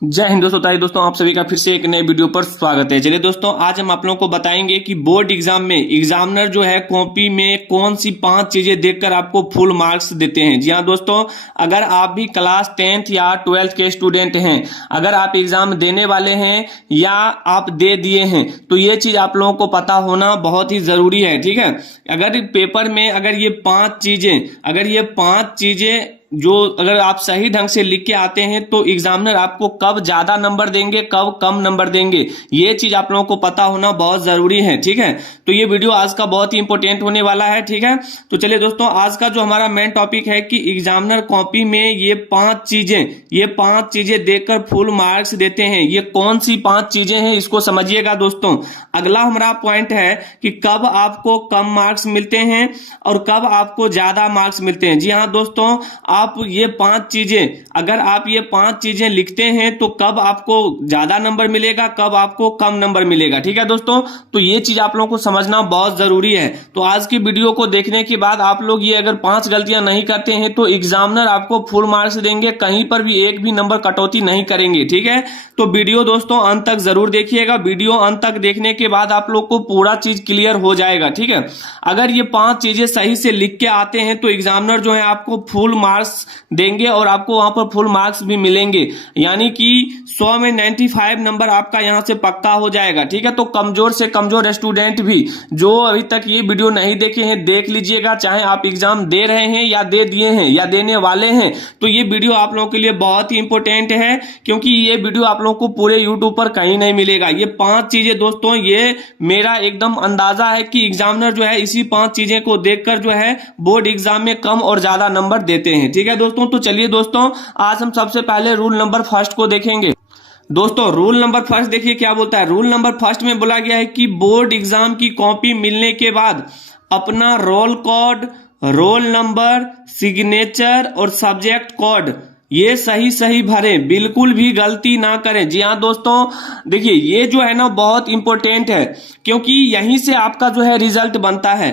जय हिंद दोस्तों। ताई दोस्तों, आप सभी का फिर से एक नए वीडियो पर स्वागत है। चलिए दोस्तों, आज हम आप लोगों को बताएंगे कि बोर्ड एग्जाम में एग्जामिनर जो है कॉपी में कौन सी 5 चीजें देखकर आपको फुल मार्क्स देते हैं। जी हाँ दोस्तों, अगर आप भी क्लास 10th या 12th के स्टूडेंट हैं, अगर आप एग्जाम देने वाले हैं या आप दे दिए हैं, तो ये चीज आप लोगों को पता होना बहुत ही जरूरी है। ठीक है, अगर पेपर में अगर ये 5 चीजें जो अगर आप सही ढंग से लिख के आते हैं तो एग्जामिनर आपको कब ज्यादा नंबर देंगे, कब कम नंबर देंगे, ये चीज आप लोगों को पता होना बहुत जरूरी है। ठीक है, तो ये वीडियो आज का बहुत ही इंपॉर्टेंट होने वाला है। ठीक है, तो चलिए दोस्तों, आज का जो हमारा मेन टॉपिक है कि एग्जामिनर कॉपी में ये 5 चीजें देखकर फुल मार्क्स देते हैं। ये कौन सी 5 चीजें हैं, इसको समझिएगा दोस्तों। अगला हमारा पॉइंट है कि कब आपको कम मार्क्स मिलते हैं और कब आपको ज्यादा मार्क्स मिलते हैं। जी हाँ दोस्तों, आप ये 5 चीजें, अगर आप ये 5 चीजें लिखते हैं तो कब आपको ज्यादा नंबर मिलेगा, कब आपको कम नंबर मिलेगा। ठीक है दोस्तों, तो ये चीज आप लोगों को समझना बहुत जरूरी है। तो आज की वीडियो को देखने के बाद आप लोग ये अगर 5 गलतियां नहीं करते हैं तो एग्जामिनर आपको फुल मार्क्स देंगे, कहीं पर भी एक भी नंबर कटौती नहीं करेंगे। ठीक है, तो वीडियो दोस्तों अंत तक जरूर देखिएगा। वीडियो अंत तक देखने के बाद आप लोग को पूरा चीज क्लियर हो जाएगा। ठीक है, अगर ये 5 चीजें सही से लिख के आते हैं तो एग्जामिनर जो है आपको फुल मार्क्स देंगे और आपको वहां पर फुल मार्क्स भी मिलेंगे, यानी कि 100 में 95 नंबर आपका यहां से पक्का हो जाएगा। ठीक है, तो कमजोर से कमजोर स्टूडेंट भी जो अभी तक ये वीडियो नहीं देखे हैं, देख लीजिएगा। चाहे आप एग्जाम दे रहे हैं या दे दिए हैं या देने वाले हैं, तो ये वीडियो आप लोगों के लिए बहुत ही इंपॉर्टेंट है, क्योंकि ये वीडियो आप लोगों को पूरे यूट्यूब पर कहीं नहीं मिलेगा। ये 5 चीजें दोस्तों, ये मेरा एकदम अंदाजा है कि एग्जामिनर जो है इसी 5 चीजें को देखकर जो है बोर्ड एग्जाम में कम और ज्यादा नंबर देते हैं। ठीक है दोस्तों, तो चलिए दोस्तों, आज हम सबसे पहले रूल नंबर फर्स्ट को देखेंगे। दोस्तों, रूल नंबर फर्स्ट देखिए क्या बोलता है। रूल नंबर फर्स्ट में बोला गया है कि बोर्ड एग्जाम की कॉपी मिलने के बाद अपना roll code, roll number, signature और सब्जेक्ट कोड ये सही भरें, बिल्कुल भी गलती ना करें। जी हाँ दोस्तों, देखिए ये जो है ना बहुत इंपॉर्टेंट है, क्योंकि यहीं से आपका जो है रिजल्ट बनता है।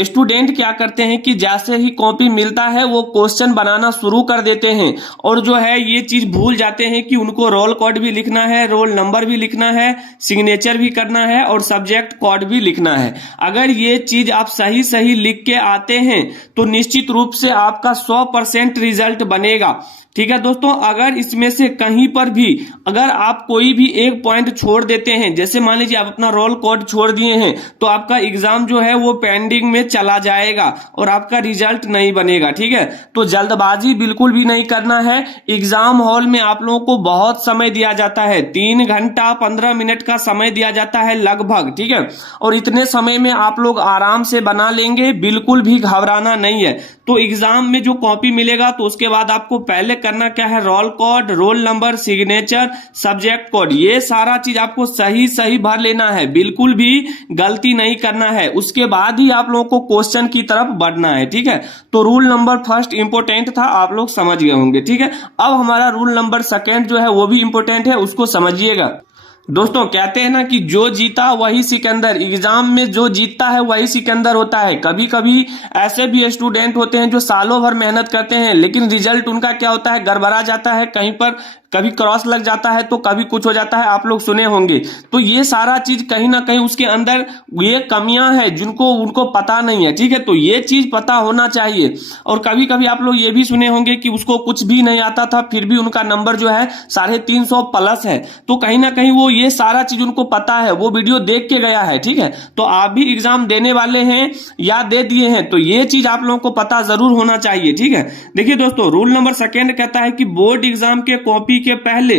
स्टूडेंट क्या करते हैं कि जैसे ही कॉपी मिलता है वो क्वेश्चन बनाना शुरू कर देते हैं और जो है ये चीज भूल जाते हैं कि उनको रोल कोड भी लिखना है, रोल नंबर भी लिखना है, सिग्नेचर भी करना है और सब्जेक्ट कोड भी लिखना है। अगर ये चीज आप सही लिख के आते हैं तो निश्चित रूप से आपका 100% रिजल्ट बनेगा। ठीक है दोस्तों, अगर इसमें से कहीं पर भी अगर आप कोई भी एक पॉइंट छोड़ देते हैं, जैसे मान लीजिए आप अपना रोल कोड छोड़ दिए हैं, तो आपका एग्जाम जो है वो पेंडिंग में चला जाएगा और आपका रिजल्ट नहीं बनेगा। ठीक है, तो जल्दबाजी बिल्कुल भी नहीं करना है। एग्जाम हॉल में आप लोगों को बहुत समय दिया जाता है, 3 घंटा 15 मिनट का समय दिया जाता है लगभग। ठीक है, और इतने समय में आप लोग आराम से बना लेंगे, बिल्कुल भी घबराना नहीं है। तो एग्जाम में जो कॉपी मिलेगा तो उसके बाद आपको पहले करना क्या है, roll code, roll number, signature, subject code, ये सारा चीज आपको सही भर लेना है, बिल्कुल भी गलती नहीं करना है। उसके बाद ही आप लोगों को क्वेश्चन की तरफ बढ़ना है। ठीक है, तो रूल नंबर फर्स्ट इंपॉर्टेंट था, आप लोग समझ गए होंगे। ठीक है, अब हमारा रूल नंबर सेकेंड जो है वो भी इंपॉर्टेंट है, उसको समझिएगा। दोस्तों, कहते हैं ना कि जो जीता वही सिकंदर। एग्जाम में जो जीतता है वही सिकंदर होता है। कभी कभी ऐसे भी स्टूडेंट होते हैं जो सालों भर मेहनत करते हैं, लेकिन रिजल्ट उनका क्या होता है, गड़बड़ा जाता है, कहीं पर कभी क्रॉस लग जाता है तो कभी कुछ हो जाता है, आप लोग सुने होंगे। तो ये सारा चीज कहीं ना कहीं उसके अंदर ये कमियां हैं जिनको उनको पता नहीं है। ठीक है, तो ये चीज पता होना चाहिए। और कभी कभी आप लोग ये भी सुने होंगे कि उसको कुछ भी नहीं आता था फिर भी उनका नंबर जो है 350 प्लस है, तो कहीं ना कहीं वो ये सारा चीज उनको पता है, वो वीडियो देख के गया है। ठीक है, तो आप भी एग्जाम देने वाले हैं या दे दिए हैं तो ये चीज आप लोगों को पता जरूर होना चाहिए। ठीक है, देखिए दोस्तों, रूल नंबर सेकेंड कहता है कि बोर्ड एग्जाम के कॉपी के पहले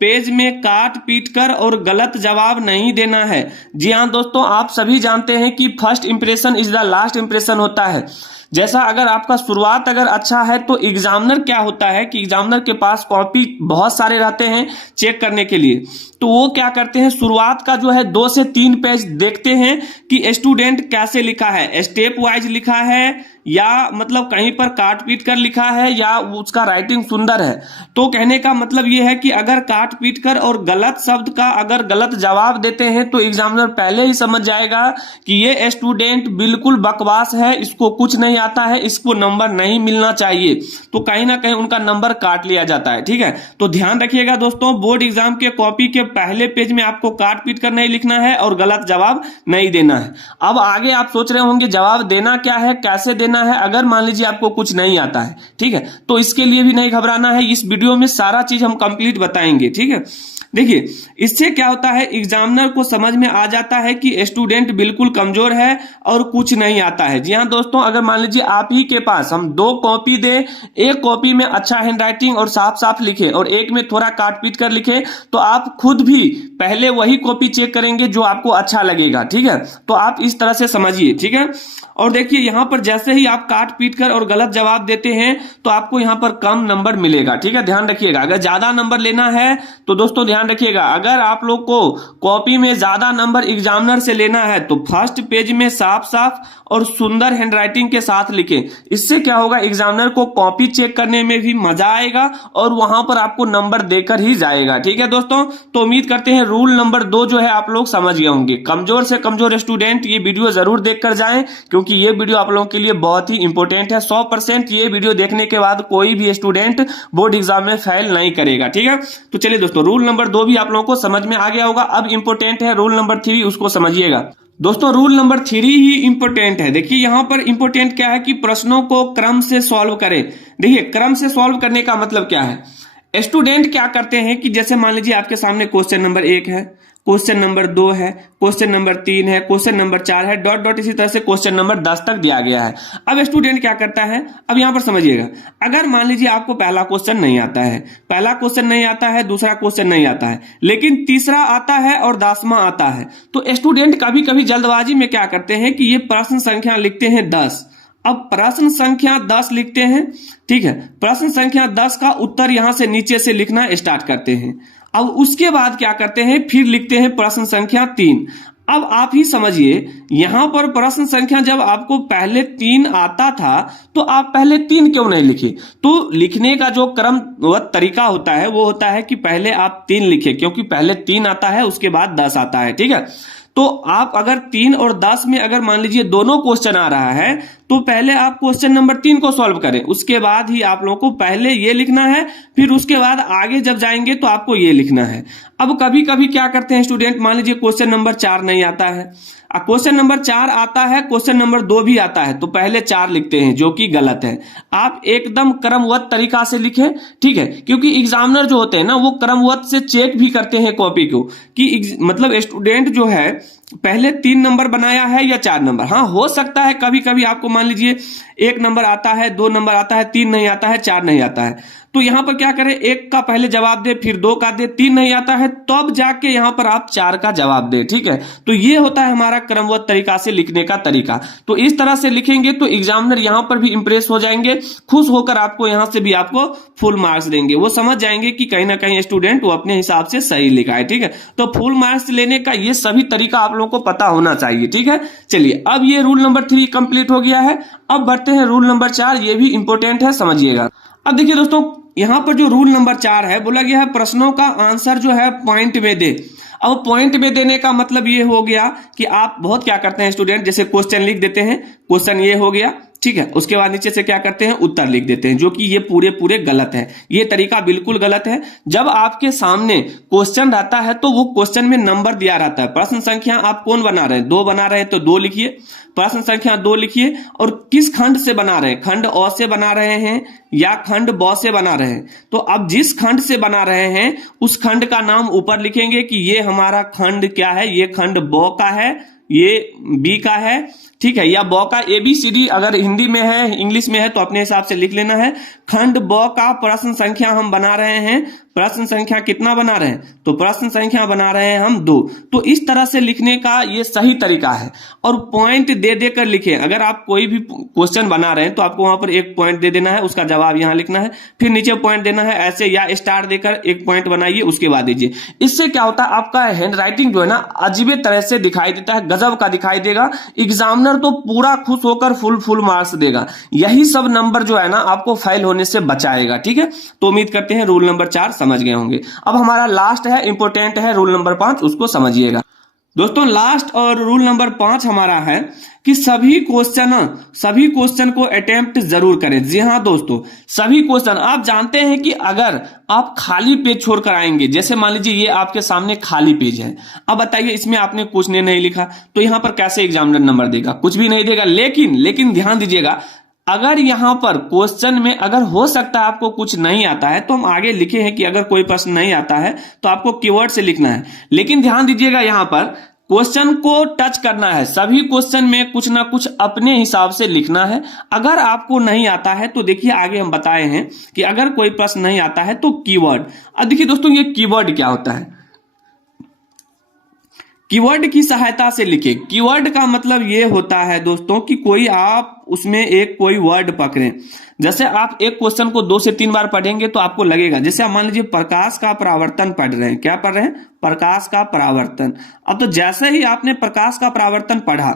पेज में काट पीट कर और गलत जवाब नहीं देना है। जी हाँ दोस्तों, आप सभी जानते हैं कि first impression is the last impression होता है। जैसा अगर आपका शुरुआत अगर अच्छा है तो एग्जामिनर क्या होता है कि एग्जामिनर के पास कॉपी बहुत सारे रहते हैं चेक करने के लिए, तो वो क्या करते हैं, शुरुआत का जो है 2 से 3 पेज देखते हैं कि स्टूडेंट कैसे लिखा है, स्टेप वाइज लिखा है या मतलब कहीं पर काट पीट कर लिखा है या उसका राइटिंग सुंदर है। तो कहने का मतलब ये है कि अगर काट पीट कर और गलत शब्द का अगर गलत जवाब देते हैं तो एग्जामिनर पहले ही समझ जाएगा कि ये स्टूडेंट बिल्कुल बकवास है, इसको कुछ नहीं आता है, इसको नंबर नहीं मिलना चाहिए। तो कहीं ना कहीं उनका नंबर काट लिया जाता है। ठीक है, तो ध्यान रखिएगा दोस्तों, बोर्ड एग्जाम के कॉपी के पहले पेज में आपको काट पीट कर नहीं लिखना है और गलत जवाब नहीं देना है। अब आगे आप सोच रहे होंगे जवाब देना क्या है, कैसे देना है, अगर मान लीजिए आपको कुछ नहीं आता है, ठीक है, तो इसके लिए भी नहीं घबराना है। इस वीडियो में सारा चीज हम कंप्लीट बताएंगे। ठीक है, देखिए इससे क्या होता है, एग्जामिनर को समझ में आ जाता है कि स्टूडेंट बिल्कुल कमजोर है और कुछ नहीं आता है। जी हाँ दोस्तों, अगर मान लीजिए आप ही के पास हम 2 कॉपी दे, एक कॉपी में अच्छा हैंडराइटिंग और साफ साफ लिखे और एक में थोड़ा काट पीट कर लिखे, तो आप खुद भी पहले वही कॉपी चेक करेंगे जो आपको अच्छा लगेगा। ठीक है, तो आप इस तरह से समझिए। ठीक है, और देखिए यहां पर जैसे ही आप काट पीट कर और गलत जवाब देते हैं तो आपको यहां पर कम नंबर मिलेगा। ठीक है, ध्यान रखिएगा। अगर ज्यादा नंबर लेना है तो दोस्तों ध्यान रखिएगा, अगर आप लोग को कॉपी में ज्यादा नंबर एग्जामिनर से लेना है तो फर्स्ट पेज में साफ साफ और सुंदर हैंडराइटिंग के साथ लिखें। इससे क्या होगा, एग्जामिनर को कॉपी चेक करने में भी मजा आएगा और वहां पर आपको नंबर देकर ही जाएगा। ठीक है दोस्तों, तो उम्मीद करते हैं रूल नंबर 2 जो है आप लोग समझ गए होंगे। कमजोर से कमजोर स्टूडेंट ये वीडियो जरूर देखकर जाएं, क्योंकि ये वीडियो आप लोगों के लिए बहुत ही इंपॉर्टेंट है। 100% ये वीडियो देखने के बाद कोई भी स्टूडेंट बोर्ड एग्जाम में फेल नहीं करेगा। ठीक है, तो चलिए दोस्तों, रूल नंबर 2 भी आप लोगों को समझ में आ गया होगा। अब इंपॉर्टेंट है रूल नंबर 3, उसको समझिएगा दोस्तों। रूल नंबर 3 ही इंपॉर्टेंट है। देखिए यहां पर इंपॉर्टेंट क्या है कि प्रश्नों को क्रम से सॉल्व करें। देखिए क्रम से सॉल्व करने का मतलब क्या है, स्टूडेंट क्या करते हैं कि जैसे मान लीजिए आपके सामने क्वेश्चन नंबर 1 है, क्वेश्चन नंबर 2 है, क्वेश्चन नंबर 3 है, क्वेश्चन नंबर 4 है, डॉट डॉट इसी तरह से क्वेश्चन नंबर 10 तक दिया गया है। अब स्टूडेंट क्या करता है, अब यहां पर समझिएगा, अगर मान लीजिए आपको पहला क्वेश्चन नहीं आता है, दूसरा क्वेश्चन नहीं आता है, लेकिन तीसरा आता है और 10वां आता है, तो स्टूडेंट कभी कभी जल्दबाजी में क्या करते हैं कि ये प्रश्न संख्या लिखते हैं 10। अब प्रश्न संख्या 10 लिखते हैं, ठीक है, प्रश्न संख्या 10 का उत्तर यहां से नीचे से लिखना स्टार्ट करते हैं। अब उसके बाद क्या करते हैं, फिर लिखते हैं प्रश्न संख्या 3। अब आप ही समझिए, यहां पर प्रश्न संख्या जब आपको पहले 3 आता था तो आप पहले 3 क्यों नहीं लिखे। तो लिखने का जो क्रम व तरीका होता है वो होता है कि पहले आप 3 लिखे, क्योंकि पहले 3 आता है उसके बाद 10 आता है। ठीक है, तो आप अगर 3 और 10 में अगर मान लीजिए दोनों क्वेश्चन आ रहा है तो पहले आप क्वेश्चन नंबर 3 को सॉल्व करें, उसके बाद ही आप लोगों को पहले ये लिखना है, फिर उसके बाद आगे जब जाएंगे तो आपको ये लिखना है। अब कभी कभी क्या करते हैं स्टूडेंट, मान लीजिए क्वेश्चन नंबर 4 नहीं आता है, क्वेश्चन नंबर 4 आता है, क्वेश्चन नंबर 2 भी आता है, तो पहले 4 लिखते हैं, जो कि गलत है। आप एकदम क्रमवत तरीका से लिखें। ठीक है, क्योंकि एग्जामिनर जो होते हैं ना वो क्रमवत से चेक भी करते हैं कॉपी को कि मतलब स्टूडेंट जो है पहले 3 नंबर बनाया है या 4 नंबर। हाँ, हो सकता है कभी कभी आपको मान लीजिए 1 नंबर आता है, 2 नंबर आता है, 3 नहीं आता है, 4 नहीं आता है, तो यहां पर क्या करें, 1 का पहले जवाब दे, फिर 2 का दे, 3 नहीं आता है तब जाके यहां पर आप 4 का जवाब दे। ठीक है, तो ये होता है हमारा क्रमबद्ध तरीका से लिखने का तरीका। तो इस तरह से लिखेंगे तो एग्जामिनर यहां पर भी इंप्रेस हो जाएंगे, खुश होकर आपको यहां से भी आपको फुल मार्क्स देंगे। वो समझ जाएंगे कि कहीं ना कहीं स्टूडेंट वो अपने हिसाब से सही लिखा है। ठीक है, तो फुल मार्क्स लेने का ये सभी तरीका आप लोगों को पता होना चाहिए। ठीक है, चलिए अब ये रूल नंबर 3 कंप्लीट हो गया है। अब बढ़ते हैं रूल नंबर 4, ये भी इंपॉर्टेंट है, समझिएगा। अब देखिए दोस्तों, यहां पर जो रूल नंबर 4 है, बोला गया है प्रश्नों का आंसर जो है पॉइंट में दे। अब पॉइंट में देने का मतलब ये हो गया कि आप बहुत क्या करते हैं स्टूडेंट, जैसे क्वेश्चन लिख देते हैं, क्वेश्चन ये हो गया, ठीक है, उसके बाद नीचे से क्या करते हैं, उत्तर लिख देते हैं, जो कि ये पूरे गलत है। ये तरीका बिल्कुल गलत है। जब आपके सामने क्वेश्चन रहता है तो वो क्वेश्चन में नंबर दिया रहता है। प्रश्न संख्या आप कौन बना रहे हैं, 2 बना रहे हैं तो 2 लिखिए, प्रश्न संख्या 2 लिखिए, और किस खंड से बना रहे हैं, खंड अ से बना रहे हैं या खंड ब से बना रहे हैं। तो अब जिस खंड से बना रहे हैं उस खंड का नाम ऊपर लिखेंगे कि ये हमारा खंड क्या है, ये खंड ब का है, ये बी का है, ठीक है, या ब का ABCD अगर हिंदी में है, इंग्लिश में है तो अपने हिसाब से लिख लेना है। खंड ब का प्रश्न संख्या हम बना रहे हैं, प्रश्न संख्या कितना बना रहे हैं, तो प्रश्न संख्या बना रहे हैं हम 2। तो इस तरह से लिखने का ये सही तरीका है। और पॉइंट दे देकर लिखें, अगर आप कोई भी क्वेश्चन बना रहे हैं तो आपको वहां पर 1 पॉइंट दे देना है, उसका जवाब यहां लिखना है, फिर नीचे पॉइंट देना है, ऐसे या स्टार देकर 1 पॉइंट बनाइए, उसके बाद दीजिए। इससे क्या होता है, आपका हैंड राइटिंग जो है ना अजीब तरह से दिखाई देता है, गजब का दिखाई देगा। एग्जामिनर एग्जामिनर तो पूरा खुश होकर फुल मार्क्स देगा। यही सब नंबर जो है ना आपको फेल होने से बचाएगा। ठीक है, तो उम्मीद करते हैं रूल नंबर 4 समझ गए होंगे। अब हमारा लास्ट है, इंपॉर्टेंट है, रूल नंबर 5, उसको समझिएगा दोस्तों। लास्ट और रूल नंबर 5 हमारा है कि सभी क्वेश्चन को अटेम्प्ट जरूर करें। जी हाँ दोस्तों, सभी क्वेश्चन। आप जानते हैं कि अगर आप खाली पेज छोड़कर आएंगे, जैसे मान लीजिए ये आपके सामने खाली पेज है, अब बताइए इसमें आपने कुछ नहीं लिखा, तो यहां पर कैसे एग्जामिनर नंबर देगा? कुछ भी नहीं देगा। लेकिन ध्यान दीजिएगा, अगर यहां पर क्वेश्चन में अगर हो सकता है आपको कुछ नहीं आता है, तो हम आगे लिखे हैं कि अगर कोई प्रश्न नहीं आता है तो आपको कीवर्ड से लिखना है। लेकिन ध्यान दीजिएगा, यहां पर क्वेश्चन को टच करना है। सभी क्वेश्चन में कुछ ना कुछ अपने हिसाब से लिखना है। अगर आपको नहीं आता है तो देखिए आगे हम बताए हैं कि अगर कोई प्रश्न नहीं आता है तो कीवर्ड। अब देखिए दोस्तों, ये कीवर्ड क्या होता है? कीवर्ड की सहायता से लिखे। कीवर्ड का मतलब ये होता है दोस्तों कि कोई आप उसमें एक कोई वर्ड पकड़ें। जैसे आप एक क्वेश्चन को 2 से 3 बार पढ़ेंगे तो आपको लगेगा, जैसे आप मान लीजिए प्रकाश का परावर्तन पढ़ रहे हैं। क्या पढ़ रहे हैं? प्रकाश का परावर्तन। अब तो जैसे ही आपने प्रकाश का परावर्तन पढ़ा,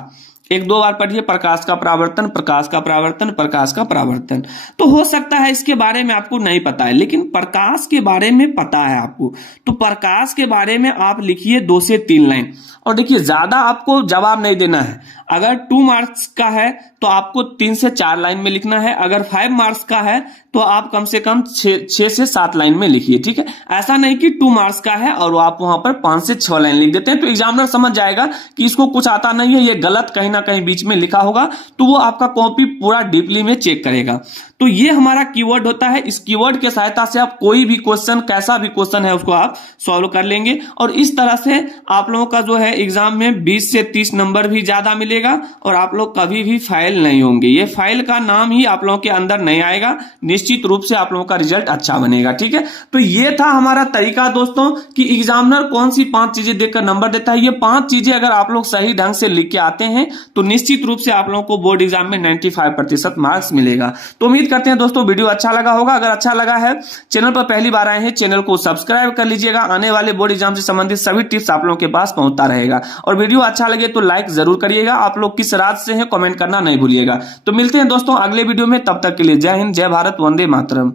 1-2 बार पढ़िए प्रकाश का परावर्तन, प्रकाश का परावर्तन, प्रकाश का परावर्तन, तो हो सकता है इसके बारे में आपको नहीं पता है, लेकिन प्रकाश के बारे में पता है आपको। तो प्रकाश के बारे में आप लिखिए 2 से 3 लाइन। और देखिए ज्यादा आपको जवाब नहीं देना है। अगर 2 मार्क्स का है तो आपको 3 से 4 लाइन में लिखना है। अगर 5 मार्क्स का है तो आप कम से कम 6 से 7 लाइन में लिखिए। ठीक है, ऐसा नहीं कि 2 मार्क्स का है और आप वहां पर 5 से 6 लाइन लिख देते हैं, तो एग्जामिनर समझ जाएगा कि इसको कुछ आता नहीं है, ये गलत कहीं ना कहीं बीच में लिखा होगा, तो वो आपका कॉपी पूरा डीपली में चेक करेगा। तो ये हमारा कीवर्ड होता है। इस कीवर्ड के सहायता से आप कोई भी क्वेश्चन, कैसा भी क्वेश्चन है, उसको आप सॉल्व कर लेंगे। और इस तरह से आप लोगों का जो है एग्जाम में 20 से 30 नंबर भी ज्यादा मिलेगा और आप लोग कभी भी फेल नहीं होंगे। ये फेल का नाम ही आप लोगों के अंदर नहीं आएगा। निश्चित रूप से आप लोगों का रिजल्ट अच्छा बनेगा। ठीक है, तो ये था हमारा तरीका दोस्तों कि एग्जामिनर कौन सी 5 चीजें देखकर नंबर देता है। ये 5 चीजें अगर आप लोग सही ढंग से लिख के आते हैं तो निश्चित रूप से आप लोगों को बोर्ड एग्जाम में 95% मार्क्स मिलेगा। तो उम्मीद करते हैं दोस्तों वीडियो अच्छा लगा होगा। अगर अच्छा लगा है, चैनल पर पहली बार आए हैं, चैनल को सब्सक्राइब कर लीजिएगा। आने वाले बोर्ड एग्जाम से संबंधित सभी टिप्स आप लोगों के पास पहुंचता रहेगा। और वीडियो अच्छा लगे तो लाइक जरूर करिएगा। आप लोग किस राज्य से हैं कमेंट करना नहीं भूलिएगा। तो मिलते हैं दोस्तों अगले वीडियो में, तब तक के लिए जय हिंद, जय भारत, वंदे मातरम।